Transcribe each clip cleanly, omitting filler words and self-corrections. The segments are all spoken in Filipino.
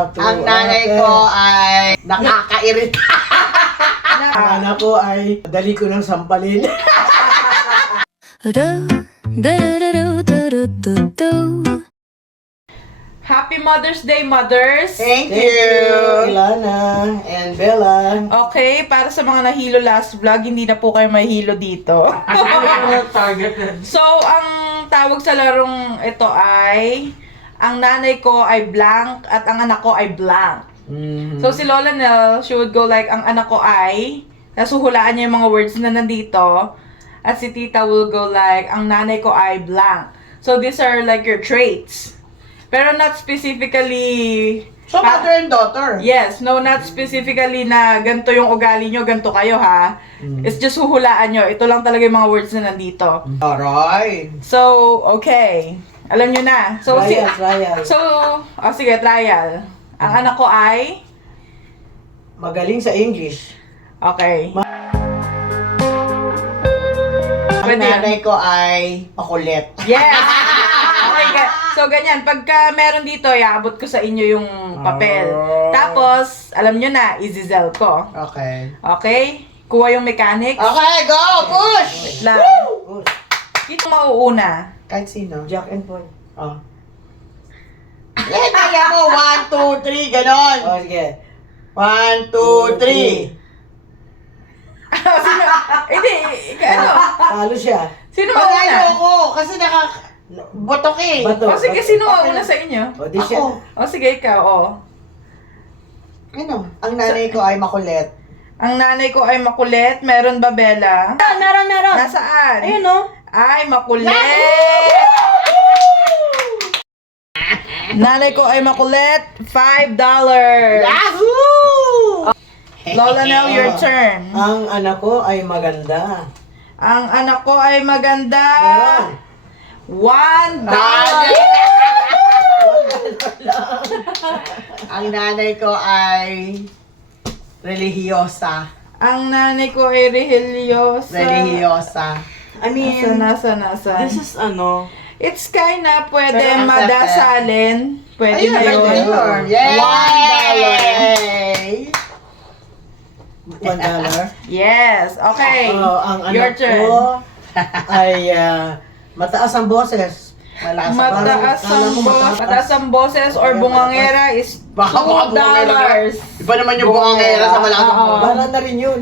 Ang nanay ko ay nakakairita. Ang anak ko ay dali ko ng sampalin. Happy Mother's Day, mothers! Thank Thank you. you, Ilana and Bella. Okay, para sa mga nahilo last vlog, hindi na po kayo mahilo dito. So, ang tawag sa larong ito ay, ang nanay ko ay blank at ang anak ko ay blank. So, si Lola Nel, she would go like, ang anak ko ay, nasuhulaan niya yung mga words na nandito. At si Tita will go like, ang nanay ko ay blank. So, these are like your traits. Pero not specifically... So, mother and daughter. Yes, no, not specifically na ganito yung ugali nyo, ganito kayo ha. It's just huhulaan nyo. Ito lang talaga yung mga words na nandito. Alright. So, okay. Alam nyo na. So, Trial. sige, trial. Ang anak ko ay... Magaling sa English. Okay. Ang Pwede yan. nanay ko ay makulit. Yes! Okay, so ganyan. Pagka meron dito, iabot ko sa inyo yung papel. Oh. Tapos, alam nyo na, izizel ko. Okay. Okay? Kuha yung mechanics. Okay, go! Push! Wait lang. Oh, Ito mauuna. Kahit sino. Jack and Paul. Oh. Eh, kaya mo. 1, 2, 3, ganon. Oh, sige. 1, 2, 3. Sino? Hindi, ano? Talo siya. Sino Panalo mauna? ko kasi botok eh. Bato. O sige, sino mauna sa inyo? O, di siya. Ako. O sige, ikaw, o. Ano? Ang nanay ko ay makulit. Ang nanay ko ay makulit. Meron ba, Bella? Meron. Nasaan? Ayun o. Ay, makulit! Nanay ko ay makulit. $5. Yahoo! Lola Nel, your turn. Ang anak ko ay maganda. Ang anak ko ay maganda. Meron. $1. Ang nanay ko ay relihiyosa. Ang nanay ko ay religyosa. Relihiyosa. I mean, Nasa. this is ano, It's kinda pwede Pero madasalin. Pwede Ayun, na yun. ayun. Yay! $1. Yes. Okay. Oh, ang Your anak turn. ko ay mataas ang boses. Malakas ang Mataas Kala ang mo mataas. mataas ang boses or bungangera is Baka mga bungangera. $2. Iba naman yung bungangera sa malakas ang Oo. boses. Para na rin yun.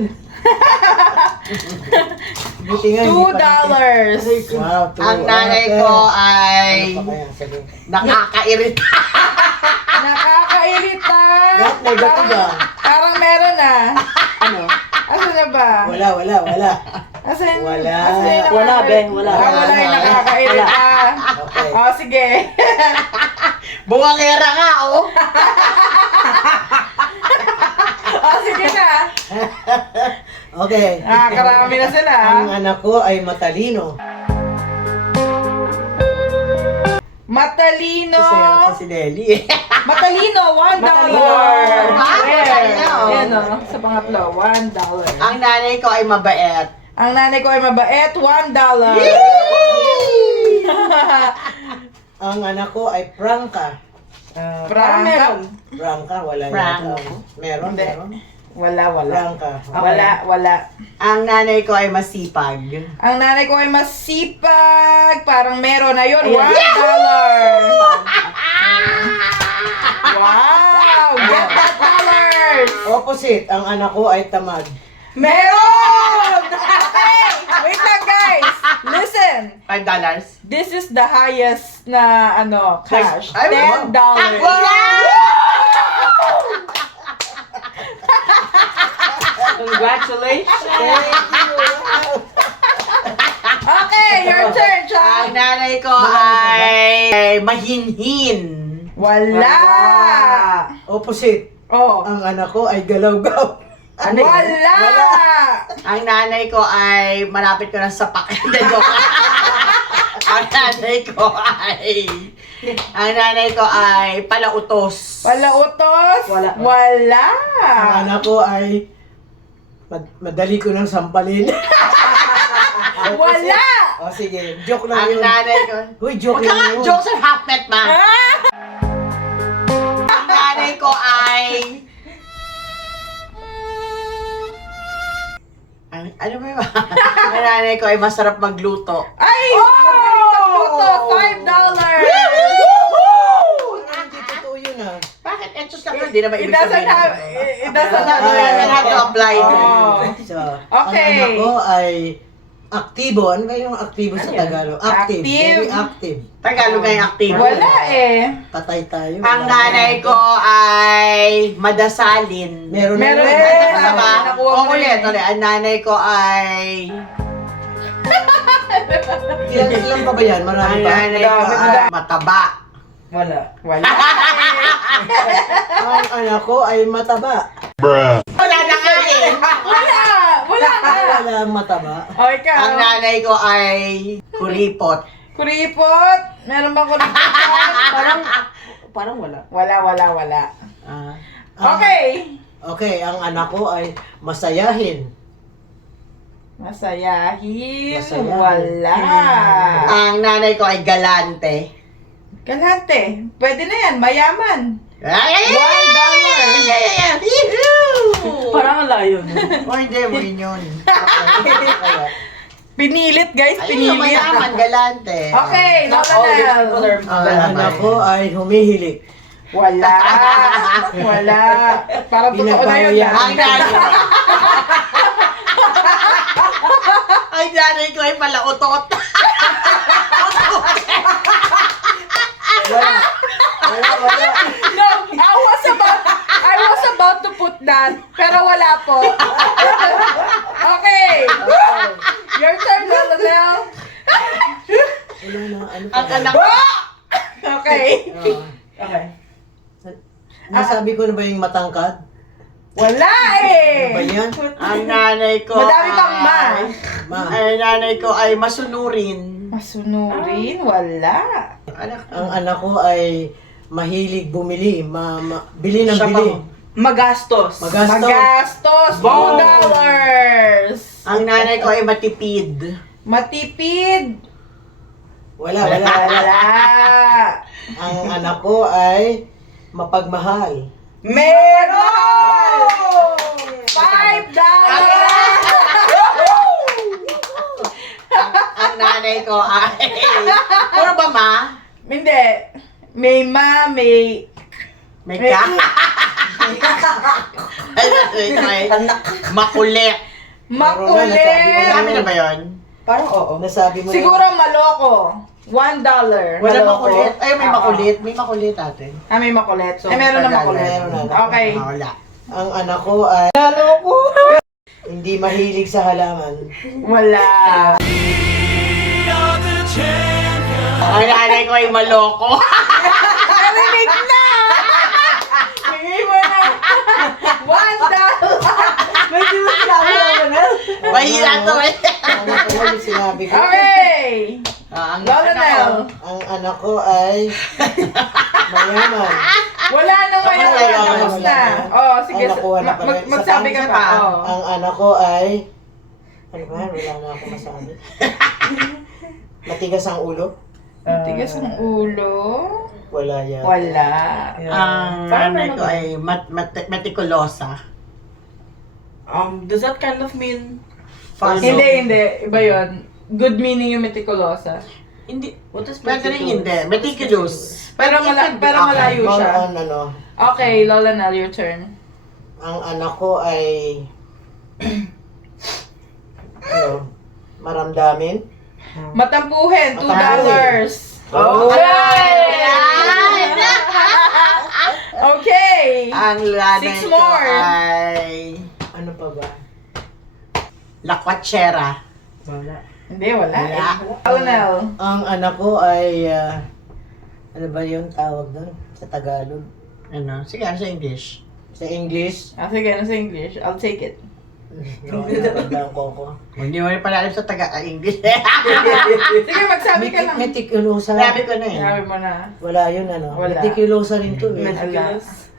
Buti nga, hindi $2. pa- Wow, two. Ang nanay Okay. ko ay Ano pa kaya? Sige. nakakairita. Nakakairita. What? Negative ah. Parang meron ah. Ano? Asan na ba? Wala. Asan? Wala. Asan yung Wala, be, wala. Wala yung nakakairita. Okay. Oh, sige. Bungangera nga, oh. Oh, sige na. Okay. Nakakarami na sila. Ang anak ko ay matalino. Matalino. Kasi ako si Nelly. Matalino, $1. Matalino. Matalino. Ayan o, sa pangatlo, $1. Ang nanay ko ay mabait. Ang nanay ko ay mabait, $1. Ang anak ko ay prangka. Prangka? Prangka, wala Prank. yata. Meron. Wala. Prangka. Wala. Ang nanay ko ay masipag. Ang nanay ko ay masipag. Parang meron na yun, $1. Wow! Get that dollars! Opposite, ang anak ko ay tamad. Meron! Okay! Wait lang, guys! Listen! $5. This is the highest na cash. Ay, $10. congratulations! Okay, your turn, Ang Chang. nanay ko ay mahinhin. Wala. Opposite, Oh. ang anak ko ay galaw-gaw. Wala. Ang nanay ko ay malapit ko na sa Hindi, joke. Ang nanay ko ay palautos. Palautos? Wala. Wala. Ang anak ko ay madali ko ng sampalin. Wala. O sige, joke lang Ang yun. nanay ko. Uy, joke Huwag ka lang nga, yun. jokes are half met, ma. Ah! Ang nanay ko ano ba yun? Ang nanay ko ay masarap magluto. Ay! Magaling magluto! $5! Hindi totoo yun ah. Bakit? Etos lang yun. Hindi naman It ibig doesn't sabihin. have, it doesn't have, Doesn't have to apply. Oh. So, Okay. ang anak ko ay aktibo. Ano ba yung aktibo sa Ano yan? Tagalog? Active. Active. Very active. Tagalog ay aktibo. Wala eh. Patay tayo. Ang Wala. nanay ko ay madasalin. Meron Meron na eh. yun. Tama. Nakuha mo Ulit, rin. ulit. Ang nanay ko ay... Ilan pa ba yan? Marami Ang pa? nanay ko ay mataba. Wala. Wala eh. Ang anak ko ay mataba. Wala na nga eh. Wala! Wala ka! Wala ang mataba. O, ikaw. Ang nanay ko ay kuripot. Kuripot? Meron bang kuripot? Parang wala. Wala. Ah. Okay. Okay, ang anak ko ay masayahin. Masayahin. Masayahin. Wala. Ang nanay ko ay galante. Galante. Pwede na yan. Mayaman. Ay, $1. Parang ang layo. no? O hindi mo yun. Pinilit, guys. Ayun, Pinilit. mayaman, galante. Okay, Lola Nel. Ang anak ko ay humihilik. Wala. Wala. Parang totoo na yun. Binabawi Ang yan. nanay. Ang nanay ko ay malautot. Wala. No, I was about to put that, pero wala po. Okay. Your turn, Lola Nel. Wala na. Ano pa Ang ba? anak ko. Okay. Okay. Nasabi ko na ba yung matangkad? Wala Ano ba eh. yan? Ang nanay ko Madami pang ma. Ma. Ang nanay ko ay masunurin. Masunurin? Wala. Anak Ang anak ko ay mahilig bumili. Bili ng Siya bili. pa. Magastos. Magastos. $2. Ang nanay ko ay matipid. Matipid. Wala. Wala. Ang anak ko ay mapagmahal. Meron! $5! Ang nanay ko ay... Puro ba ma? Hindi. May ma, may... May ka? Ay, makulit. Makulit. Marami na ba yun? Parang oo. Nasabi mo Siguro maloko. $1. Wala Maloko. makulit. Ay, may Oo. makulit. May makulit ate. Ah, may makulit. So, Meron na Tagalog. makulit. Meron na. Okay. Wala. ang anak ko ay hindi mahilig sa halaman. Wala. Ang nanay ko ay maloko. Narinig na! Bigay mo na. $1. May juice lang na. Mahina to eh. Ano ko yung sinabi ko? Okay. Ang Lola Nel. Ang anak ko ay mayaman. Wala nang mayaman. Wala, Tapos wala na. na. Oh, sige. Ay, nakuha na pala. Magsabi ka Sa pa. tangsa Oh. Ang anak ko ay ano ba? Wala na ako masabi. Matigas ang ulo? Tigas ng ulo. Wala yan. Wala. Ang nanay ko ay metikulosa. Does that kind of mean? Fast. Hindi. Iba yun. Good meaning yung meticulosa. Hindi. What is Pwede rin hindi. Meticulous. Pero malayo More siya. on ano, Okay, Lola Nel, your turn. ang anak ko ay ano, maramdamin. Matampuhin, $2. Matampuhin. Oh. Okay. Ang nanay 6 ko more. ay Ano pa ba? lakwachera. Wala. Hindi, wala. Wala. Lola Nel. Ang anak ko ay ano ba yung tawag doon sa Tagalog? Ano? Sige, ano sa English? Sa English? Ah, sige, ano sa English? I'll take it. Wala ko ko. Hindi mo rin pala alam sa English. Sige, magsabi ka lang. Meticulosa. Sabi ko na eh. Sabi mo na. Wala yun ano. Wala. Meticulosa rin to eh. Wala.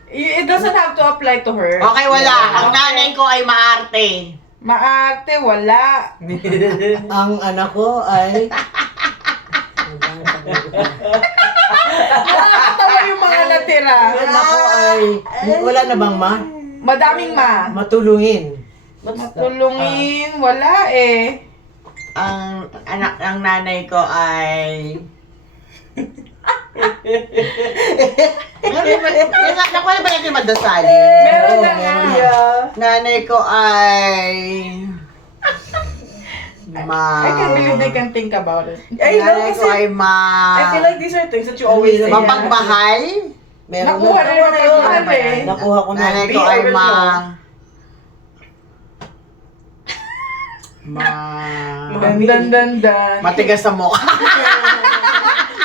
It doesn't have to apply to her. Okay, wala. Yeah. Ang nanay ko ay maarte. Maarte, wala. Ang anak ko ay Nakakatawa yung mga natira. ang anak ko ay wala na bang ma? Madaming ma. Matulungin. What's that? Matulungin, wala eh. Ang anak ng nanay ko ay... Anak ko na ba natin madasalin? Meron na nga. Nanay ko ay... I can't believe they can think about it. I know, Nanay ko ay I feel like these are things that you always say. mapagmahal. Meron Nakuha na na. yung pagmahal eh. Nakuha ko na. Nanay ko ay Dan. matigas sa mukha.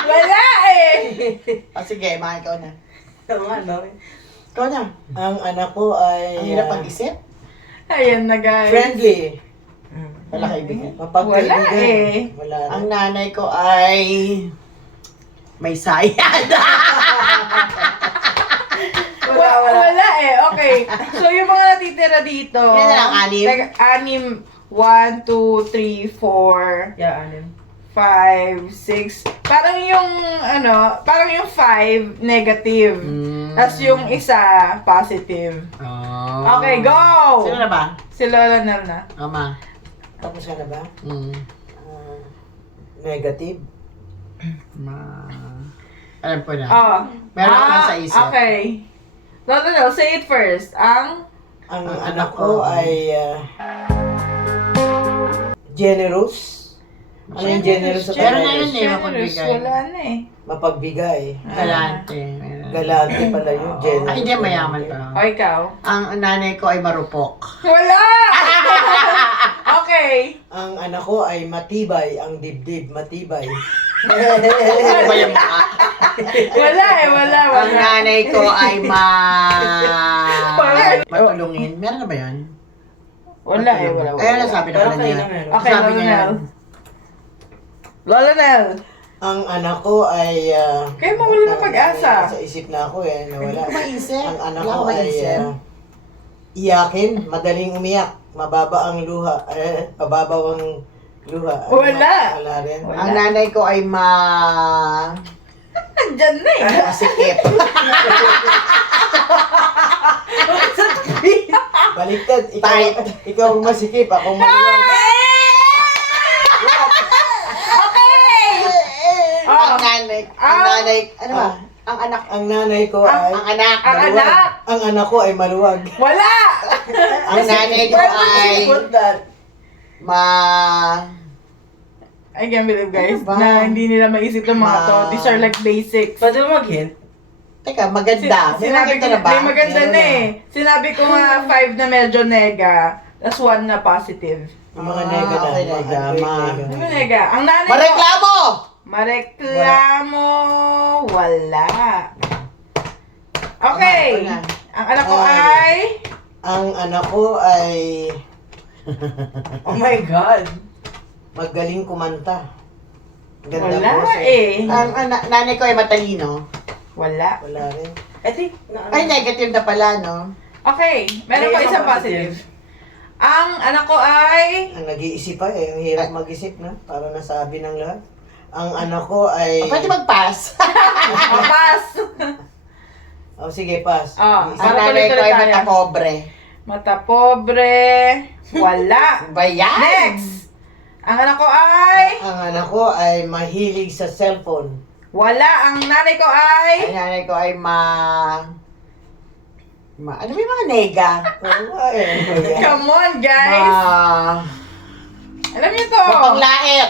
Wala eh. Sige, mga ikaw na. Ano? Ikaw na. Ang anak ko ay Ang hirap pag-isip. Ayan na guys. friendly. Wala kaibigan. Mapagkaibigan. Wala eh. Wala rin. Ang nanay ko ay may sayad. Wala eh. Okay. So yung mga natitira dito. Yan na lang, anim. Anim. 1, 2, 3, 4, Yeah, anim. 5, 6. Parang yung parang yung 5 negative. Tapos yung isa positive. Oh. Okay, go! Sino na ba? Si Lola Nel na. Ama. Tapos ka na ba? Mm. Negative. Alam ko na. Oh. Meron ako na sa isip. Okay. Lola Nel, say it first. Ang anak ko ay generous. Ano yung generous sa Meron na Tagalog? yun eh, mapagbigay. Wala na eh. Mapagbigay. Galante. Galante pala yun, generous. Ay, hindi mayaman ka. O ikaw? Ang nanay ko ay marupok. Wala! Okay. Ang anak ko ay matibay. Ang dibdib, matibay. Ano ba yung mukha? Wala eh, wala. Ang nanay ko ay matulungin. Meron na ba yan? Wala eh, wala. Ayun na sabi Pero naman kayo niya. na meron. Okay, Sabi Lola niya Nel. yan. Lola Nel. Ang anak ko ay... Kayo mawala ng pag-asa. Sa isip na ako eh, nawala. Hindi ko maisip. Ang anak Wala ko ko ay maisip. iyakin, madaling umiyak. Mababa ang luha. Mababaw ang luha. Wala. Wala rin. Wala. Ang nanay ko ay Nandyan na eh. masikip. Baliktad. Tight. Ikaw ang masikip. Ako maluwag. Okay! Ang nanay, ano ba? Ang anak, Ang nanay ko ay... ang anak, Ang maluwag. anak. Ang anak ko ay maluwag. Wala! ang nanay ko ay I can't believe guys Ano ba? na hindi nila maisip ng mga to. These are like basics. Pwede mo mag-hint? Teka, maganda. May Sinabi ko maganda na ba? may maganda Meron na eh. Sinabi ko nga 5 na medyo nega, tas 1 na positive. Yung mga nega na. okay, mga nega, unpaid ma. nega. Ano nega? Ang nanay ko, Mareklamo! mareklamo, wala. Okay. Wala. Ang anak ko Ay. ay Ang anak ko ay Oh my God. magaling kumanta. Ganda wala boses. eh. Ang nanay ko ay matalino. Wala. Wala rin. I think, Ay, negative na pala, no? Okay, meron pa May isang isang positive. Ang anak ko ay Ang nag-iisip pa eh. Ang hirap mag-isip na. Para nasabi ng lahat. Ang anak ko ay... Pwede mag-pass. pass. Oh, sige, pass. Ah, Isip- Ang Para nanay ko ay tuloy-tuloy tayo. matapobre. Mata pobre. Wala. Ba yan? Next. Ang anak ko ay Ang anak ko ay mahilig sa cellphone. wala. Ang nanay ko Ang ay nanay ko ay ano ba yung mga nega? Wala eh. come on guys. Alam niyo to. Mapanglait.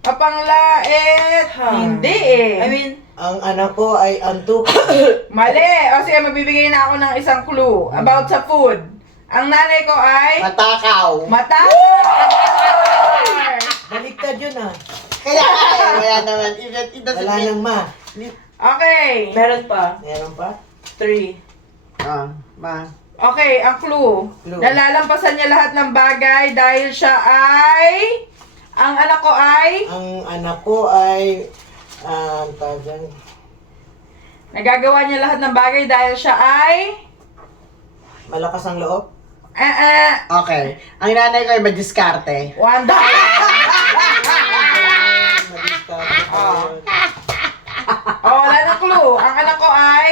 Papanglait. Hindi eh. I mean, Ang anak ko ay antuk. Mali. O sige, magbibigay na ako ng isang clue about sa food. Ang nanay ko ay Matakaw. mata. Baliktad yun ah. Kaya wala naman. It doesn't Wala mean... nang ma. Okay. meron pa. Meron pa? 3. Okay, ang clue. Clue. Nalalampasan niya lahat ng bagay dahil siya ay... Ang anak ko ay... Ang anak ko ay... ang tawag dyan. Nagagawa niya lahat ng bagay dahil siya ay... Malakas ang loob. Okay. Ang nanay ko ay madiskarte. $1. Madiskarte pa Ah. yun. Oh, wala ng clue. Ang anak ko ay...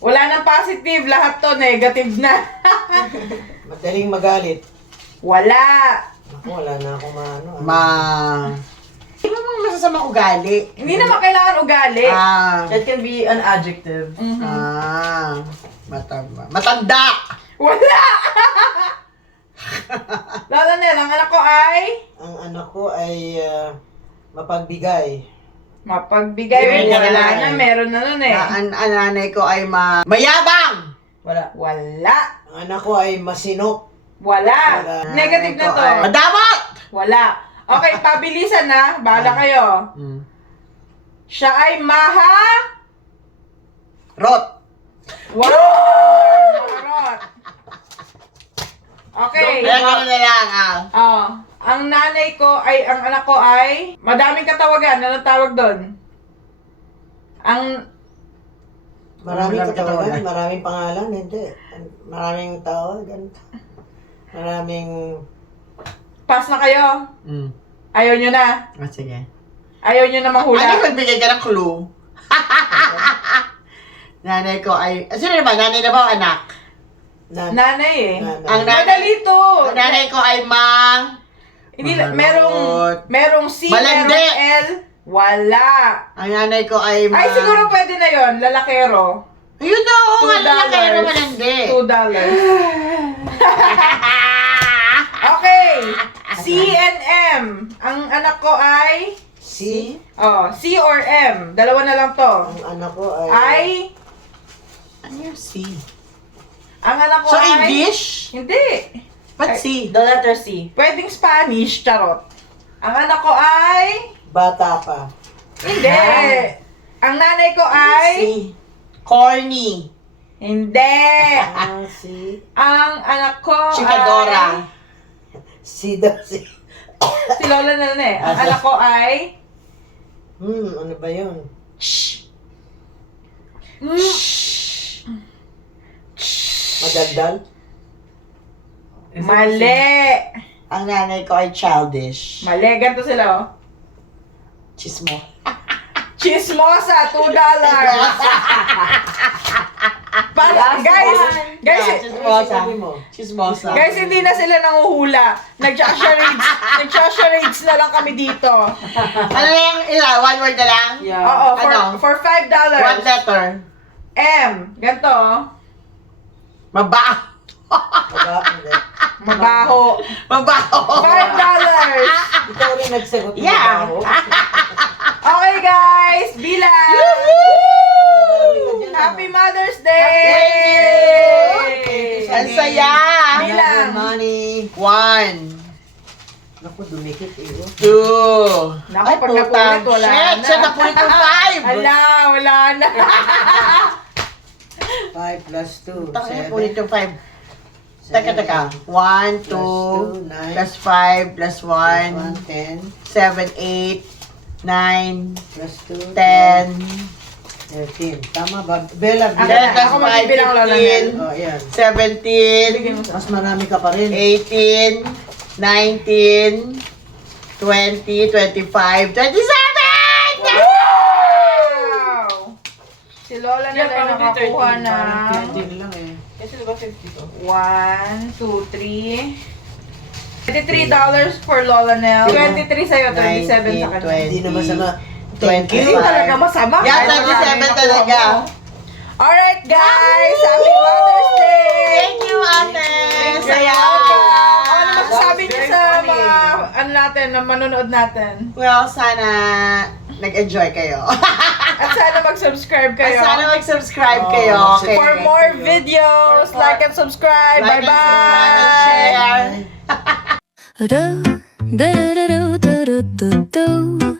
Wala nang positive, lahat to negative na. Madaling magalit. Wala. Ako, wala na ako maano. Hindi mo mga masasamang ugali. Hindi naman kailangan ugali. That can be an adjective. Matanda! Wala! Lola Nel, ang anak ko ay Ang anak ko ay mapagbigay. mapagbigay. Wala. Wala na, meron na nun eh. Ang nanay ko ay mayabang! Wala. Wala. Ang anak ko ay masinop. Wala. Wala. Negative na to. Madamot! Wala. Okay, pabilisan na. Bahala kayo. Siya ay Rot! Wow! Maharot. Okay. Kaya gano'n na lang Oh, ang nanay ko ay, ang anak ko ay, madaming katawagan. Anong tawag doon? Ang, Maraming Maraming katawagan, katawagan. maraming pangalan, hindi. Maraming tawag, ganito. Maraming... pass na kayo. Ayaw nyo na. Sige. Ayaw nyo na manghula. Ano magbigay ka ng clue? Nanay ko ay... Sino naman? Nanay na ba o anak? Nanay eh. Nanay. Ang nanay, Madali to. ang nanay ko ay mang... Hindi, Maharot. merong C, Malandi. merong L. Wala. Ang nanay ko ay mang... Ay, siguro pwede na yon, lalakero. Ayun na, oo nga, $2. lalaki naman hindi. $2. Okay. C and M. Ang anak ko ay... Si, C or M. Dalawa na lang to. ang anak ko ay... Ay... Ano yung C? Ang anak ko So, ay... English? Hindi. Ba't C? The letter C. Pwedeng Spanish, charot. Ang anak ko ay... Bata pa. Hindi. Ang nanay ko ay... C. Corny. Hindi. Si... Ang anak ko Chikadora. ay... Si daw si... Si Lola na eh. Ang anak ko ay... ano ba yun? Madaldal? Is it Mali. Ang nanay ko ay childish. Mali. Ganito sila oh. Chismo. Chismosa, $2. Guys, Chismosa. Sabi mo? Chismosa. guys, hindi na sila nanguhula. Nag-charades na lang kami dito. Ano yung ila? One word na lang? Yeah. Oo, Ano? for $5. What letter? M. Ganito oh. Maba. Hindi. Mabaho. Mabaho. $5. Ikaw rin nagsagot ng Yeah. babaho. Okay guys, bilang. Happy Mother's Day! Ang saya. Bilang. Money. 1, Naku, dumikit eh. 2. Naku, pag napulit, wala Shit, na. siya napulit ng 5. Ala, wala na. 5 plus 2. Taka niya pulit yung 5. Teka. 1, 2, plus 5, plus 1, 10 7, 8, 9, plus 2. 10, 13. Tama ba? Bella, Ako Then, na, plus ako magbibilang, Lola Nel. 5, Oh, yan. 17, Mas marami ka pa rin. 18, 19, 20, 25, 27! Wow! Si Lola na Yeah, lang probably nakakuha 13, ng 13 lang eh. Kasi diba 50 to? 1, 2, 3. $23 for Lola Nel. 23 sa'yo, 27 sa kanya. 20, Hindi na masama. Thank Hindi you. talaga masama. Yeah, Kahit 27 marami talaga. nakuha mo. Alright guys, Happy Mother's Day! Thank you, ate! You're Saya! welcome. Ano masasabi niyo Very sa funny. mga ano natin, na manonood natin? Well, sana nag-enjoy kayo. At sana mag-subscribe kayo. Sana mag-subscribe Oh, kayo. sige. For more videos, like and subscribe. Like and Bye-bye! subscribe and share. do do do do do do do do